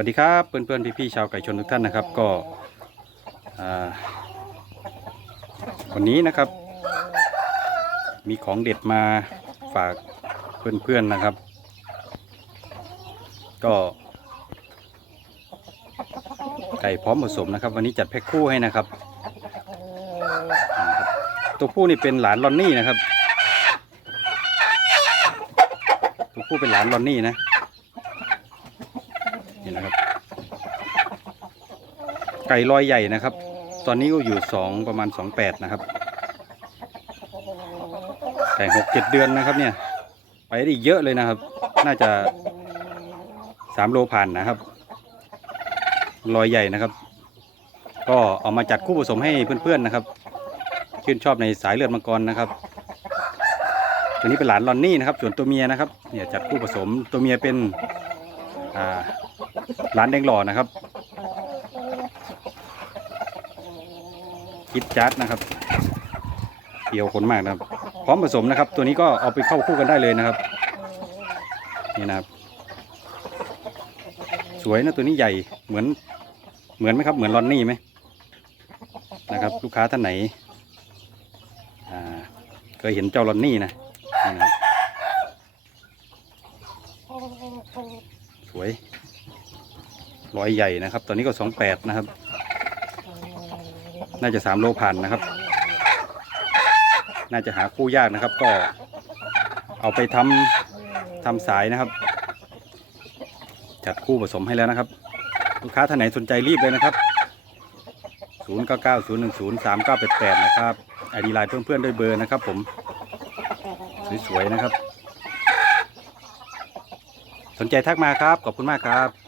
วัสดีครับเพื่อนๆพี่ๆชาวไก่ชนทุกท่านนะครับก็วันนี้นะครับ มีของเด็ดมาฝากเพื่อนๆนะครับ ก็ไก่พร้อมผสมนะครับ วันนี้จัดแพ็คคู่ให้นะครับอ่าครับ ตัวผู้นี่เป็นหลานลอนนี่นะครับ ตัวผู้เป็นหลานลอนนี่นะ นี่นะครับ ไก่ลอยใหญ่นะครับ ตอนนี้ก็อยู่สองประมาณสองแปดนะครับ ไก่หกเจ็ดเดือนนะครับ เนี่ย ไปได้เยอะเลยนะครับ น่าจะสามโลผ่านนะครับลอยใหญ่นะครับ ก็เอามาจัดคู่ผสมให้เพื่อนๆนะครับชื่นชอบในสายเลือดมังกรนะครับตัวนี้เป็นหลานลอนนี่นะครับ ส่วนตัวเมียนะครับ เนี่ยจัดคู่ผสมตัวเมียเป็น ร้านแดงหล่อนะครับคิดจัดนะครับเกี่ยวขนมากนะครับ พร้อมผสมนะครับ ตัวนี้ก็เอาไปเข้าคู่กันได้เลยนะครับ นี่นะครับ สวยนะตัวนี้ใหญ่เหมือนเหมือนไหมครับ เหมือนลอนนี่ไหมนะครับ ลูกค้าท่านไหนเคยเห็นเจ้าลอนนี่นะนี่นะครับ วยร้อยใหญ่นะครับ ตอนนี้ก็สองแปดนะครับ น่าจะสามโลผ่านนะครับ น่าจะหาคู่ยากนะครับ ก็เอาไปทำทำสายนะครับ จัดคู่ผสมให้แล้วนะครับ ลูกค้าท่านไหนสนใจรีบเลยนะครับ 0 9 9 0 1 0 3 9 8 8 นะครับไอดีไลน์เพื่อนๆด้วยเบอร์นะครับ ผม สวยๆนะครับ สนใจทักมาครับ ขอบคุณมากครับ